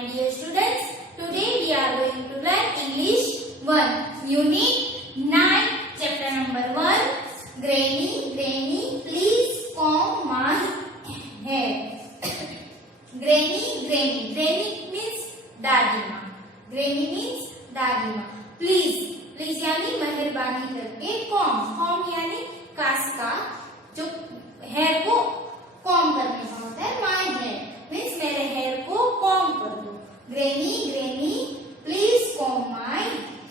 My dear students, today we are going to learn English 1, Unit 9, Chapter number 1. Granny, Granny, please comb my hair. Granny, Granny, Granny means दादी माँ. Granny means दादी माँ. Please, please यानी मेहरबानी करके comb यानी Casca जो hair को कॉम करने का होता है. माय हेयर मीन्स मेरे हेयर को कॉम कर दो. Granny granny please comb my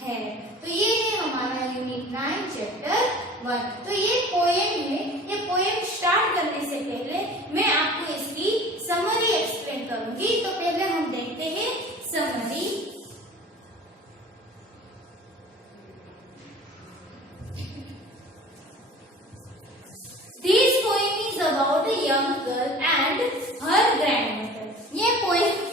hair. तो ये है हमारा यूनिट 9 चैप्टर 1. तो ये पोएम है. ये पोएम स्टार्ट करने से पहले मैं आपको इसकी समरी एक्सप्लेन करूंगी. तो पहले हम देखते हैं summary. This poem is about a young girl and her grandmother. ये poem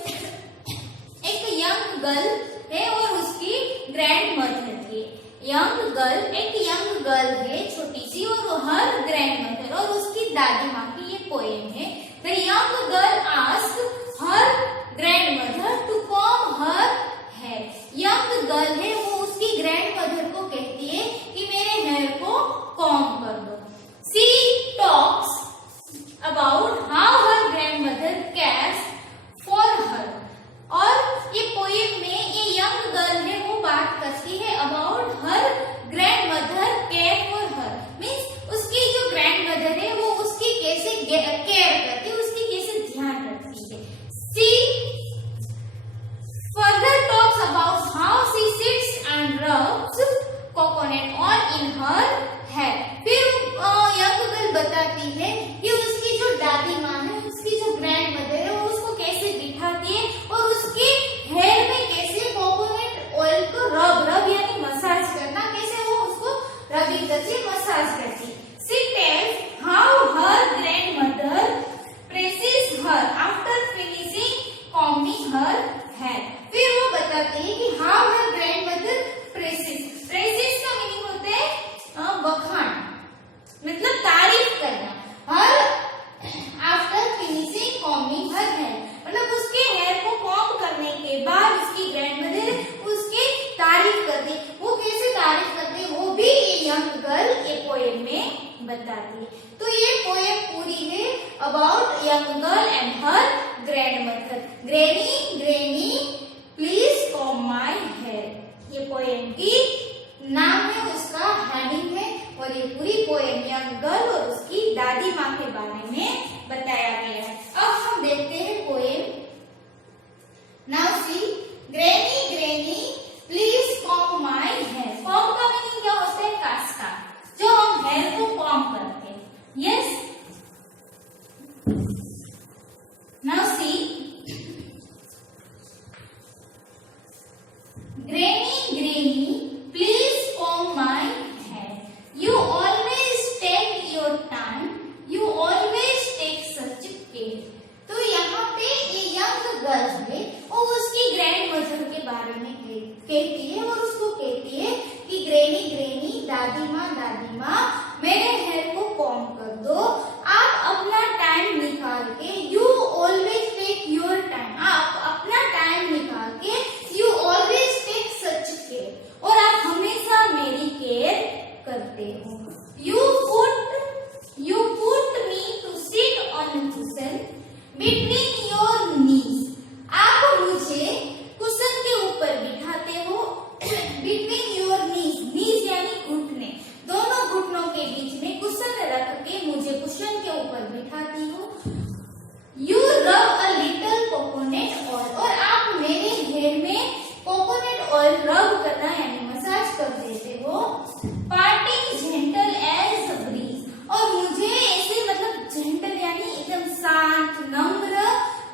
एक यंग गर्ल है और उसकी ग्रैंडमदर है. यंग गर्ल एक यंग गर्ल है छोटी सी और हर ग्रैंडमदर और उसकी दादी माँ की ये पोएम है. The young girl asked her grandmother to comb her hair. Young girl है वो उसकी ग्रैंडमदर को कहती है कि मेरे हेयर को कॉम्ब कर दो. She talks about how her grandmother cares for her. और ये पोएम में ये यंग गर्ल है वो बात करती है about her grandmother care for her. Means उसकी जो ग्रैंडमदर है वो उसकी कैसे केयर करती है, उसकी कैसे ध्यान रखती है. She further talks about how she sits and rubs coconut oil in her hair. फिर यंग गर्ल बताती है कि उसकी जो दादी माँ है, उसकी जो ग्रैंडमदर है वो उसको कैसे बिठाती है और उसके हेयर में कैसे कोकोनट ऑयल को रब यानी मसाज करना, कैसे वो उसको रबिंग करती, मसाज करती. She tells how her grandmother presses her after finishing combing her hair. फिर वो बताती है कि how her grandmother presses. Presses का मीनिंग होता है बखान, मतलब तारीफ करना. Her after finishing combing her hair, मतलब उसके हेयर को कॉम्ब करने के बाद उसकी ग्रैंडमदर उसकी तारीफ करती. वो कैसे तारीफ करती है वो भी ये यंग गर्ल ये पोएम में बताती है. तो ये पोएम पूरी है about young girl and her grandmother. Granny granny please comb my hair ये पोएम की नाम है, उसका हेडिंग है. और ये पूरी पोएम यंग गर्ल और उसकी दादी माँ के बारे में बताया गया है. अब हम देखते हैं poem. Now see granny granny please comb my hair. Comb का मीनिंग क्या होता है? कासका, जो हम हेयर को कॉम्ब करते हैं. Yes. Now see granny granny please comb my hair. You always take your time. You always take such care. तो यहाँ पे ये यंग गर्ल है और उसकी ग्रैंडमदर के बारे में कहती है और उसको कहती है कि ग्रैनी ग्रैनी दादी माँ मेरे हेयर को कॉम्ब कर दो. आप अपना टाइम निकाल के you always take your time. आप अपना टाइम निकाल के you always take such care. और आप हमेशा मेरी केयर करते हो. You put me to sit on a cushion between your knees. आप मुझे कुशन के ऊपर बिठाते हो. Between your knees. knees यानी घुटने, दोनों घुटनों के बीच में कुशन रख के मुझे कुशन के ऊपर बिठाती हो. You rub a little coconut oil. और आप मेरे हेयर में कोकोनट ऑयल रब करना यानी मसाज कर देते हो. Parting gentle as breeze. और मुझे ऐसे मतलब जेंटल यानी एकदम शांत नम्र,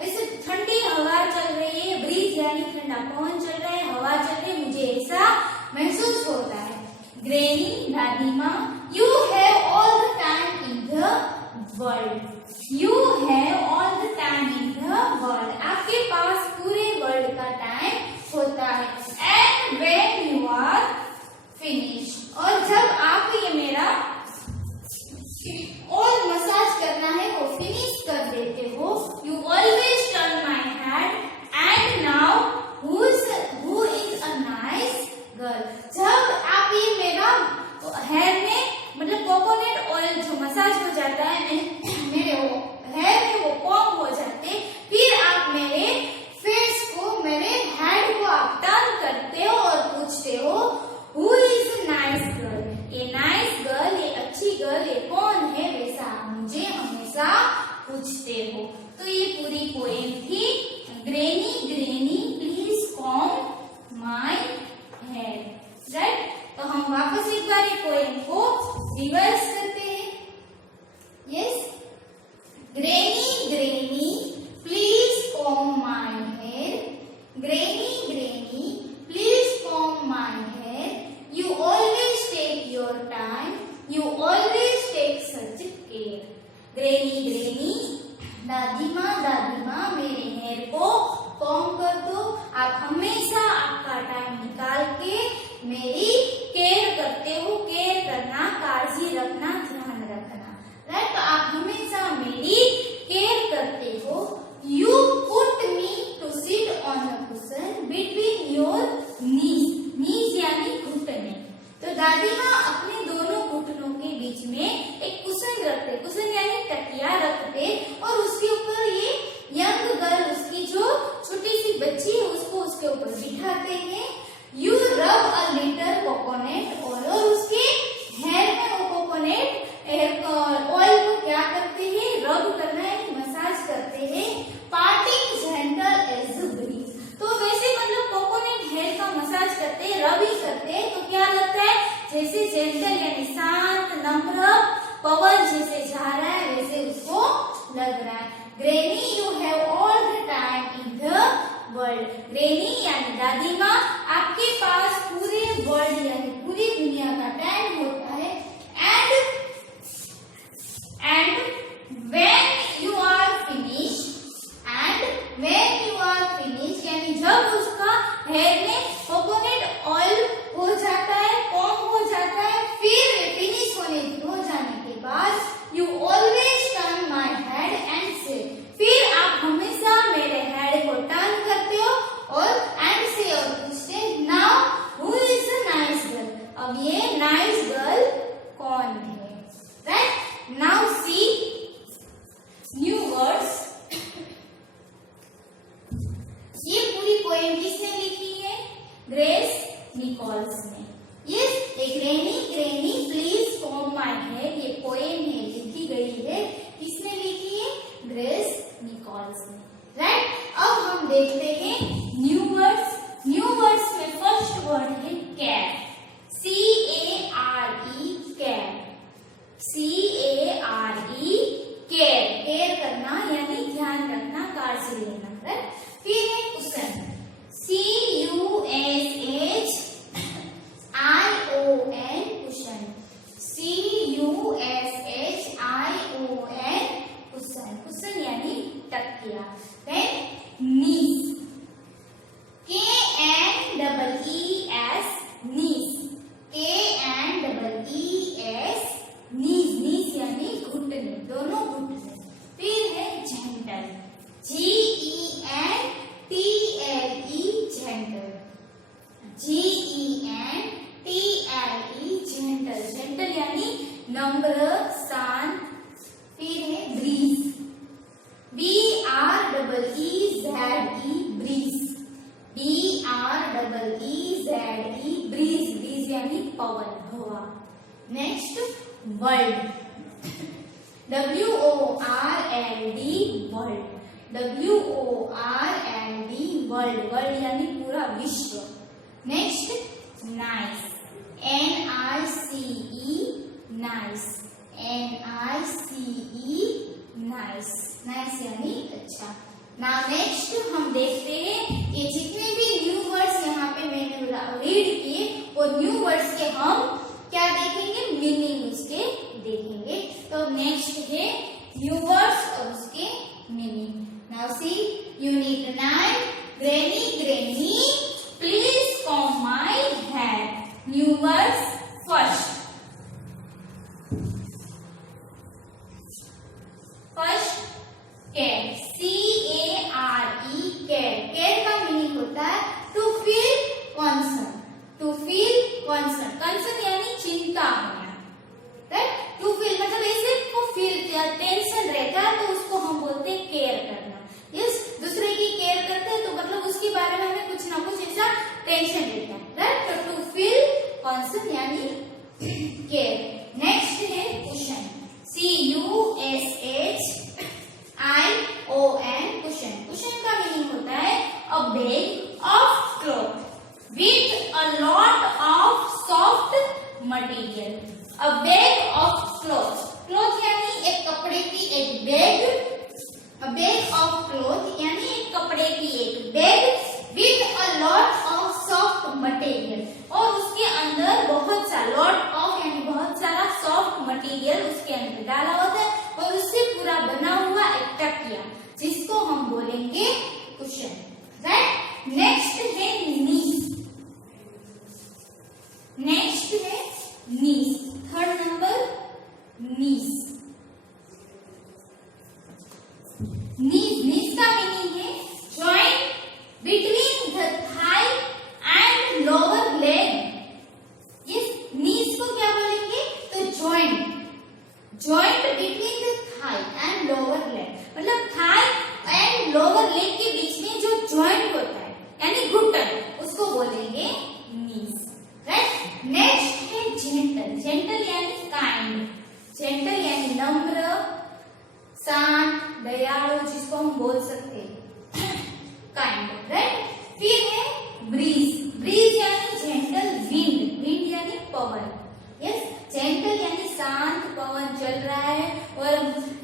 वैसे ठंडी हवा चल रही है. ब्रीज यानी ठंडा पवन चल रहा है, हवा चल रही है, मुझे ऐसा महसूस होता है. ग्रैनी दादी माँ you have all the time in the world. You have all the time in the world. आपके पास पूरे वर्ल्ड का टाइम होता है. And when you are finish. और जब आप ये मेरा ऑयल मसाज करना है वो फिनिश कर देते हो. You always turn my head and now oil जो मसाज हो जाता है मेरे हेयर में, वो कॉम्ब हो जाते। फिर आप मेरे फेस को, मेरे हेड को आप टर्न करते हो और पूछते हो हु इज नाइस गर्ल, ये नाइस गर्ल, ये अच्छी गर्ल, ये कौन है, वैसा आप मुझे हमेशा पूछते हो। तो ये पूरी पोएम थी granny granny please comb my hair, right. तो हम वापस एक बार ये पोएम को रिवर्स करते हैं। Yes, granny granny please comb my hair, granny granny please comb my hair, you always take your time, you always take such care. Granny granny, दादी माँ मेरे हेयर को कॉम्ब कर दो, आप हमेशा आपका टाइम निकाल के मेरी केयर करते हो। केयर करना, काळजी रखना, ध्यान रखना, राइट। तो आप हमेशा मेरी केयर करते हो। You put me to sit on a cushion between your knees, knees यानी घुटने। तो दादी माँ अपने दोनों घुटनों के बीच में एक कुशन रखते, कुशन यानी तकिया रखते, और उसके ऊपर ये यंग गर्ल, उसकी जो छोटी सी बच्ची है, उसको उसके ऊपर बिठाते हैं। You rub a little coconut oil, और उसके हेयर में वो कोकोनट ऑयल को क्या करते हैं, रब करना है, मसाज करते हैं। पार्टिंग जेंटल एज ब्रीज, तो वैसे मतलब कोकोनट हेयर का मसाज करते हैं, रबिंग करते हैं, तो क्या लगता है जैसे जेंटल यानी शांत नम्र पवन जैसे जा रहा है, वैसे उसको लग रहा है। Granny you have all the time in the world, granny यानी दादी माँ, आपके पास पूरे वर्ल्ड यानी पूरी दुनिया का टाइम होता है। And when you are finish, and when you are finish यानी जब उसका हेयर में कोकोनट ऑयल हो जाता है, कॉम्ब हो जाता है, फिर फिनिश हो जाने के बाद you always turn my head and से, फिर आप हमेशा मेरे हेड को टर्न करते हो और एंड से और पूछते now who is a nice girl, अब ये नाइस गर्ल कौन है, right. Now see new words. ये पूरी पोएम किसने लिखी है, ग्रेस निकोल्स ने। Yes, granny granny please comb my hair, ये पोएम है, लिखी गई है, किसने लिखी है, ग्रेस निकोल्स ने, राइट। अब हम देखते हैं न्यू वर्ड्स। न्यू वर्ड्स में फर्स्ट वर्ड है care, CARE, care, CARE, care, care करना यानी ध्यान रखना, काळजी लेना, राइट। फिर है cushion, CUSHION, cushion, CUSHION, cushion, cushion यानी तकिया। Then knees, KNEES, knees, KNEES, knees, knees यानी घुटने, दोनों घुटने। फिर है gentle, GENTLE, gentle, GENTLE, gentle, gentle यानी नम्र, शांत। फिर है breeze, BREEZE, breeze, BREEZE, breeze, breeze यानी पवन, हवा। Next world, WORLD, world, WORLD, world, world यानी पूरा विश्व। Next nice, NICE, nice, NICE, nice, nice यानी अच्छा। नाउ नेक्स्ट हम देखते हैं ये जितने भी न्यू वर्ड्स यहाँ पे मैंने रीड किए, वो न्यू वर्ड्स के हम क्या देखेंगे, मीनिंग उसके देखेंगे। तो नेक्स्ट है न्यू वर्ड्स और उसके meaning. Now see unit 9, granny granny please comb my hair. New words first, care, CARE, care, care का मीनिंग होता है to feel concern, to feel concern, concern यानी चिंता होना, राइट। टू फील मतलब टेंशन रहता है तो उसको हम बोलते हैं केयर करना। यस, दूसरे की केयर करते हैं तो मतलब उसके बारे में हमें कुछ ना कुछ ऐसा टेंशन रहता है, राइट। तो टू फील कंसर्न यानी केयर। नेक्स्ट है कुशन, CUSHION, कुशन। कुशन का मीनिंग होता है अ bag of cloth with a lot of soft material. A bag of cloth, cloth यानी एक कपड़े की एक bag, a bag of cloth यानी एक कपड़े की एक bag with a lot of soft material, और उसके अंदर बहुत सा लॉट ऑफ यानी बहुत सारा सॉफ्ट मटेरियल उसके अंदर डाला होता है, और उससे पूरा बना हुआ एक तकिया जिसको हम बोलेंगे कुशन, राइट। नेक्स्ट है नीज, नेक्स्ट है नीज, थर्ड नंबर नीज। नीज का मीनिंग है joint between the thigh and lower leg. Yes, knees को क्या बोलेंगे तो joint between the thigh and lower leg, मतलब थाई एंड लोअर लेग के बीच में जो जॉइंट होता है यानी घुटन, उसको बोलेंगे नीज, राइट। नेक्स्ट है जेंटल, जेंटल यानी काइंड, जेंटल यानी नम्र, शांत, दयालु, जिसको हम बोल सकते हैं काइंड, राइट। फिर है ब्रीज, ब्रीज यानी जेंटल विंड, विंड यानी पवन। यस, जेंटल यानी शांत पवन चल रहा है और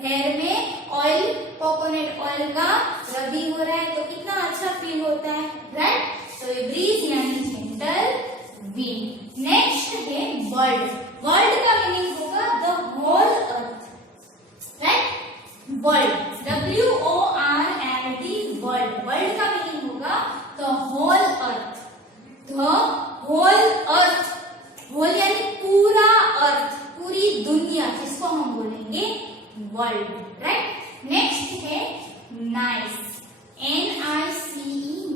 हेयर में ऑयल, कोकोनट ऑयल का रबिंग हो रहा है तो कितना अच्छा फील होता है, राइट। तो ये ब्रीज यानी जेंटल विंड। नेक्स्ट है वर्ल्ड, वर्ल्ड का मीनिंग होगा the whole earth, right. World, WORLD, world, world का मीनिंग होगा the whole earth, the whole earth, whole यानी पूरा अर्थ, पूरी दुनिया, जिसको हम बोलेंगे वर्ल्ड, राइट। नेक्स्ट है नाइस, NICE,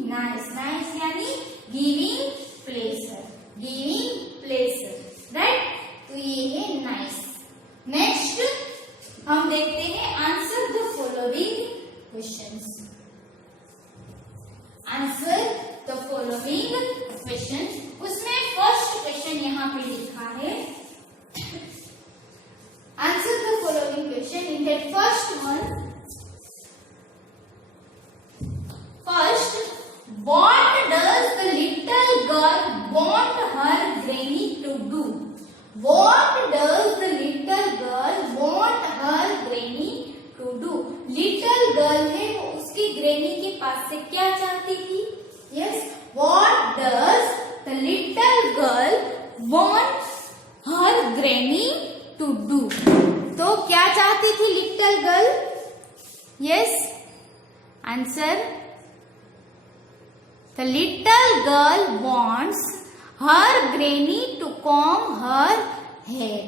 नाइस, नाइस यानी giving pleasure, giving pleasure, right. तो ये है नाइस। नेक्स्ट हम देखते हैं answer the following questions, answer the following questions. उसमें फर्स्ट क्वेश्चन यहाँ पे लिखा है answer the following question. In that first one, first, what does the little girl want her granny to do? What does the little girl want her granny to do? Little girl है वो उसकी granny के पास से क्या चाहती थी? Yes, what does the little girl want her granny to do? तो क्या चाहती थी little girl? Yes, answer. The little girl wants her granny to comb her hair.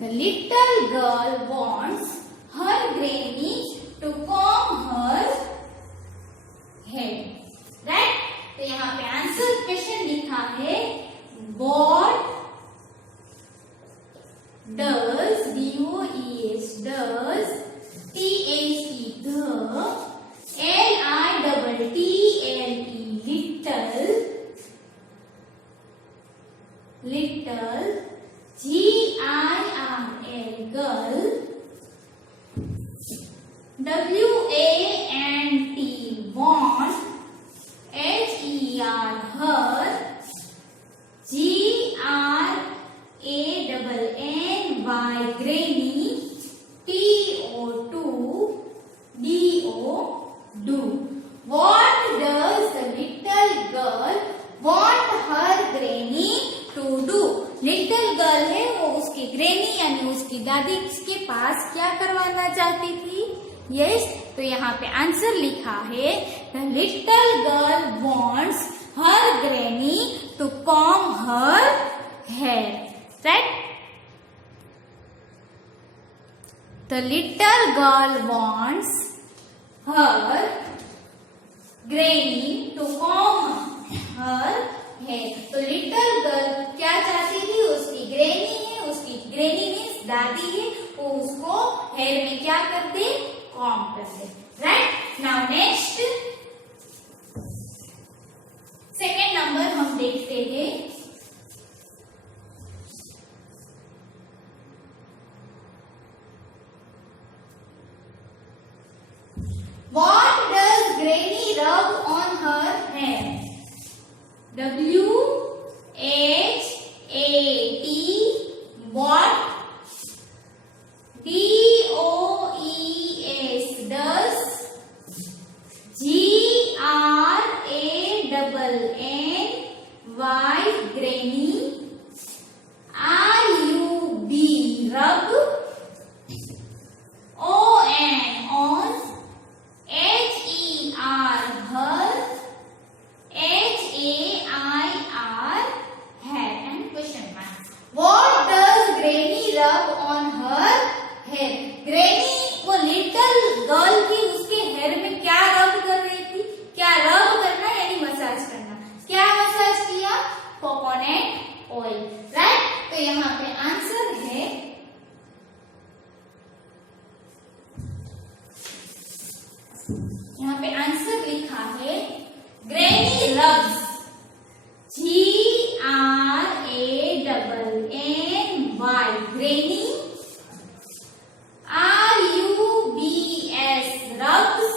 The little girl wants her granny to comb her hair. Right? तो यहाँ पे answer question लिखा है What does DOES does THE the little GIRL girl WANT want HER her GRANNY granny TO2 DO do. What does the little girl want her granny to do? Little girl है वो उसकी granny यानी उसकी दादी के पास क्या करवाना चाहती थी? यस, तो यहाँ पे आंसर लिखा है the little girl wants her granny to comb her hair. Right? The little girl wants her granny to comb her hair. तो लिटिल गर्ल क्या चाहती थी? उसकी ग्रैनी है, उसकी ग्रैनी मीन्स दादी है, वो उसको हेयर में क्या करते, कॉम्ब करते, right. Now next second number हम देखते हैं। What does Granny rub on her hair? W-H-A-T what? D-O-E-S does. G-R-A-N-N-Y Granny. R-U-B rub. O-N on. H-E-R her. H-A-I-R hair. And question mark. What does Granny rub on her hair? Granny वो little girl थी, उसके hair में क्या रब कर रही थी? क्या रब करना यानी मसाज करना। क्या मसाज किया? Coconut oil, right. तो यहाँ पे आंसर है यहाँ पे आंसर लिखा है granny rubs G-R-A-N-N-Y granny. R-U-B-S rubs.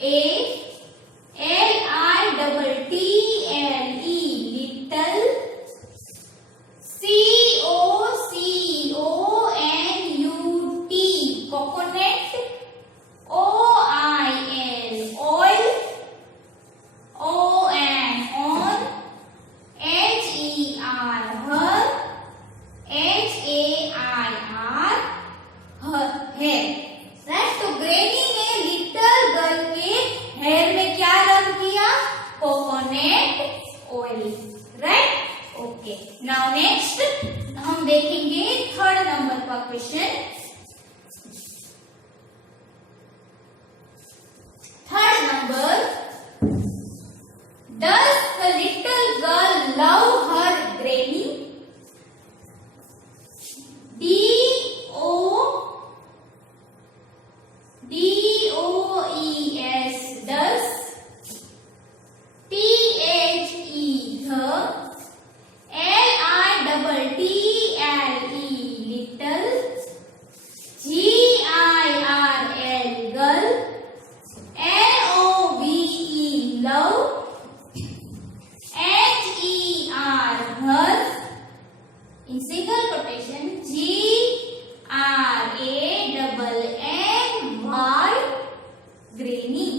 A-L-I-T-T-L-E little. C-O-C-O-N-U-T coconut. O-I-L oil. O-N on. H-E-R her. H-A-I-R her hair, right। तो ग्रैनी ने लिटिल गर्ल के हेयर में क्या रब किया? Coconut oil, right. Okay, now next हम देखेंगे थर्ड नंबर का question. Third number, does the little girl love her granny? D-O-E-S does. T-H-E the. L-I-T-T-L-E little. G-I-R-L girl. L-O-V-E love. H-E-R her. In single quotation, G-R-A-N-N-Y Granny.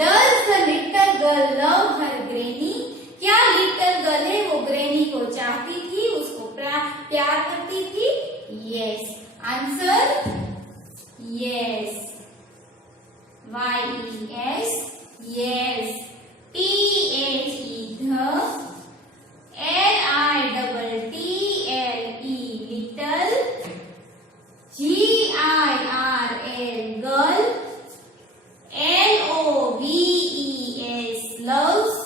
Does the little girl love her granny? क्या little girl है वो granny को चाहती थी, उसको प्यार करती थी? Yes, answer yes. Y-E-S yes. T-H-E the. L-I-T-T-L-E little. G-I-R-L girl. L-O-V-E-S loves.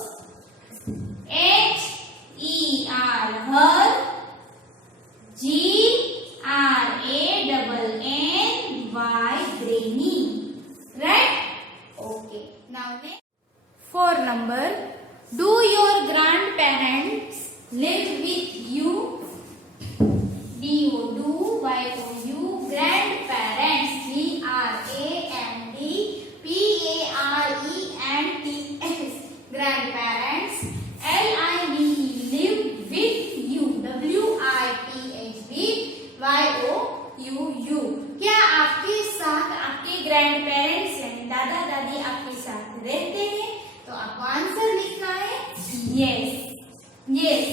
H-E-R her. G-R-A-N-N-Y granny, right? Okay, now next. Four number, do your grandparents live with you? D-O-Do-Y-O-U grandparents. G-R-A-N-D-P-A-R-E-N-T-S grandparents. L-I-V-E live with you. W-I-T-H-B-Y-O-U-U क्या आपके साथ आपके grand parents यानी दादा दादी आपके साथ रहते हैं? तो आपको आंसर लिखना है yes. Yes,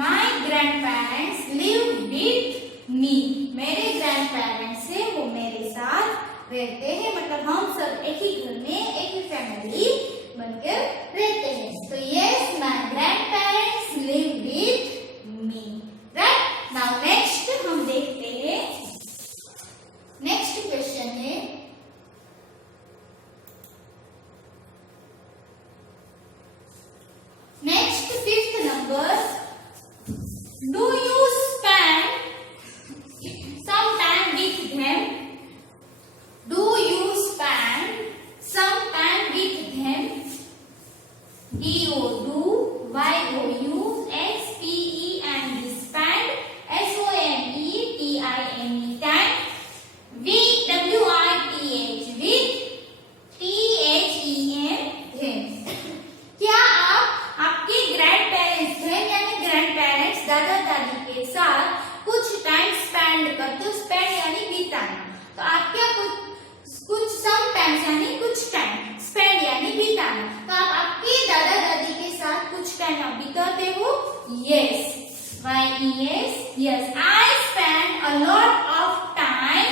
my grand parents live with मी। मेरे ग्रैंड पेरेंट्स से वो मेरे साथ रहते हैं, मतलब हम सब एक ही घर में एक ही फैमिली बनकर रहते हैं। तो yes, my grand parents live with me, right. Now next हम देखते हैं, नेक्स्ट क्वेश्चन है next fifth number, do you spend some time with them? तो आप क्या कुछ सम टाइम्स यानी कुछ टाइम, स्पेंड यानी बिताना, तो आप आपके दादा दादी के साथ कुछ टाइम आप बिताते हो? Yes, YES, yes, I spend a lot of time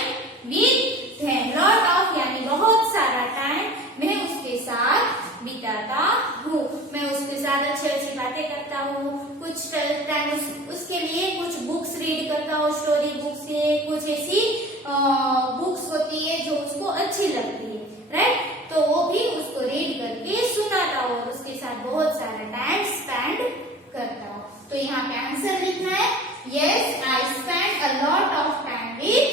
with them. Lot of यानी बहुत सारा टाइम मैं उसके साथ बिताता हूँ, मैं उसके साथ अच्छी अच्छी बातें करता हूँ, कुछ टाइम उसके लिए कुछ बुक्स रीड करता हूँ, स्टोरी बुक्स है, कुछ ऐसी बुक्स होती है जो उसको अच्छी लगती है, राइट, तो वो भी उसको रीड करके सुनाता हूँ और उसके साथ बहुत सारा टाइम स्पेंड करता हूँ। तो यहाँ पे आंसर लिखना है yes, I spend a lot of time with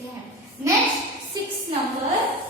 them. Next 6 number,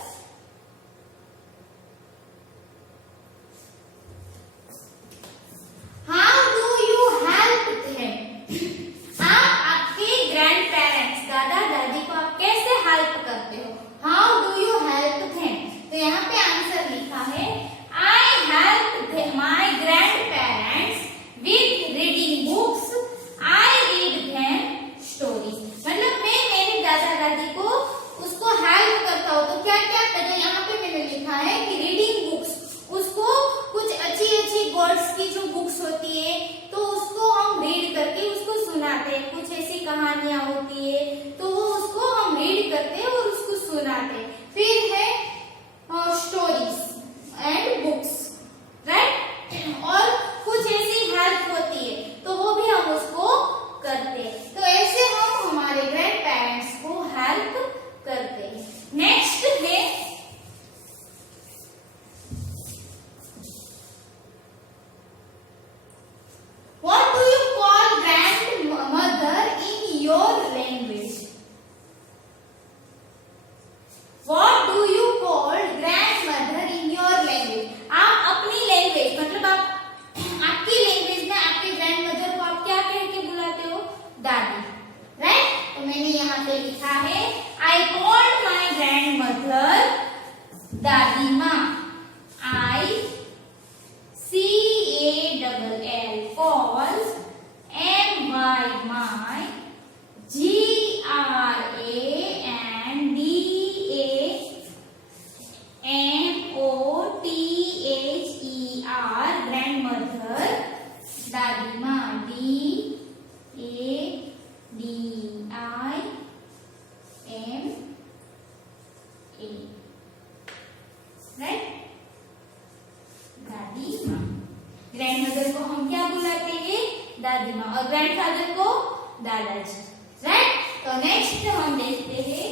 कहानियां होती है तो वो उसको हम रीड करते हैं और उसको सुनाते हैं। फिर है स्टोरीज एंड बुक्स, राइट, और कुछ ऐसी हेल्प होती है तो वो भी हम उसको करते हैं। तो ऐसे हम हमारे ग्रैंड पेरेंट्स को हेल्प करते हैं। नेक्स्ट है what do you call grandmother in your language? What do you call grandmother in your language? आप अपनी लैंग्वेज मतलब आपकी लैंग्वेज में आपके ग्रैंडमदर को आप क्या कह के बुलाते हो? दादी, राइट? तो मैंने यहाँ पे लिखा है I called my grandmother दादी माँ। I CALL call, MY my, GRANDMOTHER grandmother दादी माँ DADIMA, राइट, दादी माँ। ग्रैंडमदर को हम क्या बुलाते हैं? दादी माँ, और ग्रैंडफादर को दादाजी, राइट। तो नेक्स्ट हम देखते हैं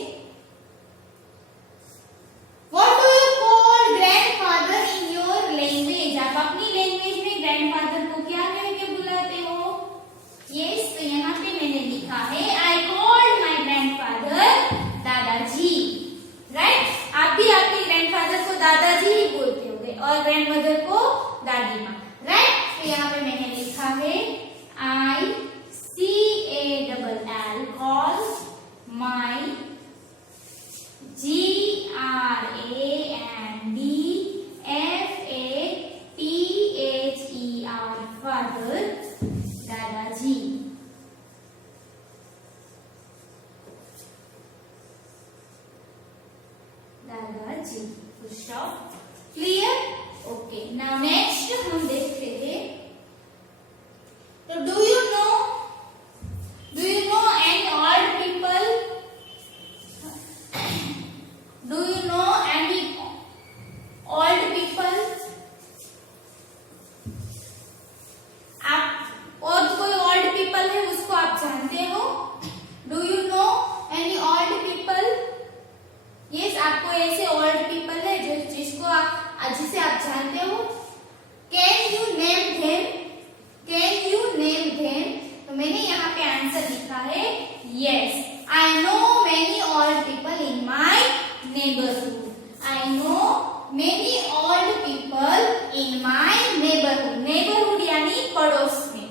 what do you call grandfather in your language? आप अपनी लैंग्वेज में ग्रैंडफादर को क्या कह के बुलाते हो? यस, तो यहाँ पे मैंने लिखा है आई कॉल्ड माय ग्रैंडफादर दादाजी, राइट। आप भी आपके ग्रैंडफादर को दादाजी ही बोलते होंगे और ग्रैंडमदर को दादी माँ, राइट। तो यहाँ पे मैंने लिखा है आई CALL call my GRANDFATHER father दादाजी। दादाजी, full stop, clear? Okay, now next हम देखते हैं तो do you know any old people? Do you know any old people? आप और कोई old people है उसको आप जानते हो? Do you know any old people? Yes, आपको ऐसे old people है जिसे आप जानते हो? Can you name them? Can you name them? तो मैंने यहाँ पे आंसर लिखा है yes, I know many old people in my neighborhood. I know many old people in my neighborhood. Neighborhood यानी पड़ोस में।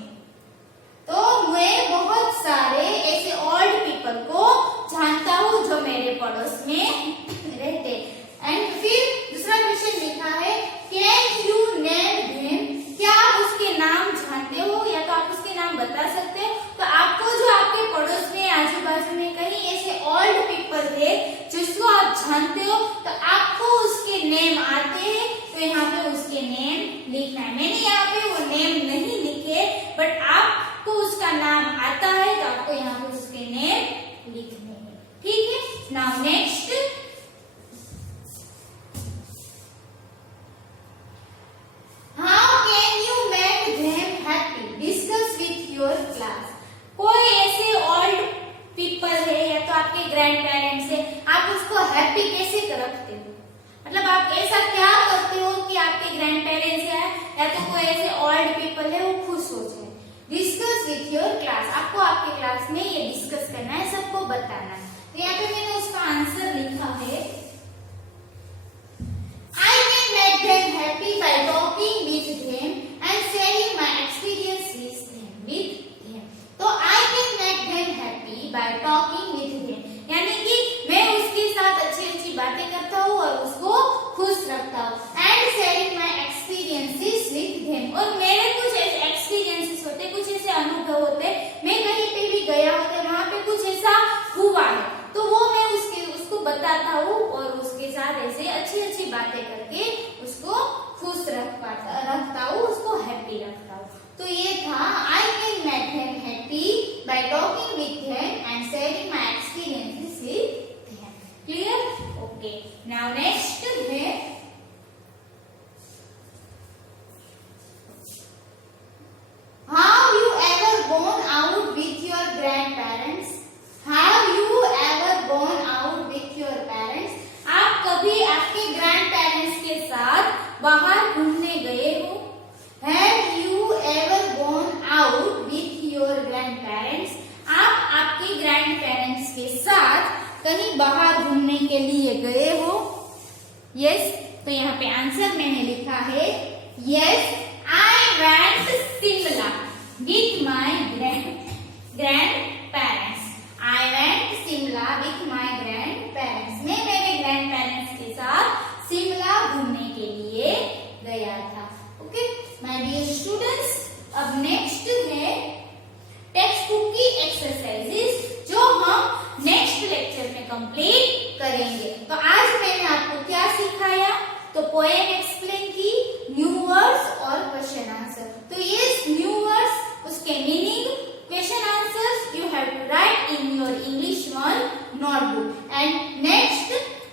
तो मैं बहुत सारे ऐसे old people को जानता हूँ जो मेरे पड़ोस में रहते। एंड फिर दूसरा क्वेश्चन लिखा है कैन यू नेम देम? क्या आप उसके नाम जानते हो या तो आप उसके नाम बता सकते हो? तो आपको जो आपके पड़ोस में आजू बाजू में कहीं ऐसे ओल्ड पीपल है जो हैप्पी कैसे रखते हो, मतलब आप ऐसा क्या करते हो कि आपके ग्रैंड पेरेंट्स या तो कोई ऐसे ओल्ड पीपल है वो खुश हो जाए। डिस्कस विथ योर क्लास, आपको आपके क्लास में ये डिस्कस करना है, सबको बताना है। तो यहाँ पे मैंने उसका आंसर लिखा है, I can make them happy by talking with them and sharing my experiences with them. तो I can make them happy by talking with them, यानी कि मैं उसके साथ अच्छी अच्छी बातें करता हूँ और उसको खुश रखता हूँ। And sharing my experiences with them, और मेरे कुछ ऐसे एक्सपीरियंसेस होते, कुछ ऐसे अनुभव होते, मैं कहीं पे भी गया होता, वहाँ पे कुछ ऐसा हुआ है तो वो मैं उसको बताता हूँ और उसके साथ ऐसे अच्छी अच्छी बातें करके उसको खुश रखता हूँ, उसको हैप्पी रखता हूँ। तो ये था I can make them happy by talking with them and sharing my experiences with them. Clear? Okay. Now next है Have you ever gone out with your grandparents? Have you ever gone out with your parents? आप कभी आपके grand के साथ बाहर घूमने गए हो? Have you ever gone out with your grandparents? आप आपके ग्रैंड के साथ कहीं बाहर घूमने के लिए गए हो? Yes, तो यहाँ पे आंसर मैंने लिखा है Yes, I went Simla with my grandparents. I went Simla with my grandparents. मैं मेरे grandparents के साथ शिमला घूमने के लिए गया था। ओके माय डियर स्टूडेंट्स, अब नेक्स्ट है टेक्स्ट बुक की एक्सरसाइजेस जो हम नेक्स्ट लेक्चर में कंप्लीट करेंगे। तो आज मैंने आपको क्या सिखाया, तो पोएम एक्सप्लेन की, न्यू वर्ड्स और क्वेश्चन आंसर। तो ये न्यू वर्ड्स, उसके meaning, question answers you have to write in your English 1 notebook. And next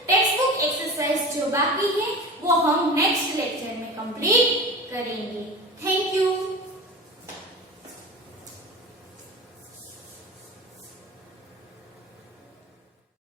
text book exercise जो बाकी है वो हम नेक्स्ट लेक्चर में कंप्लीट करेंगे।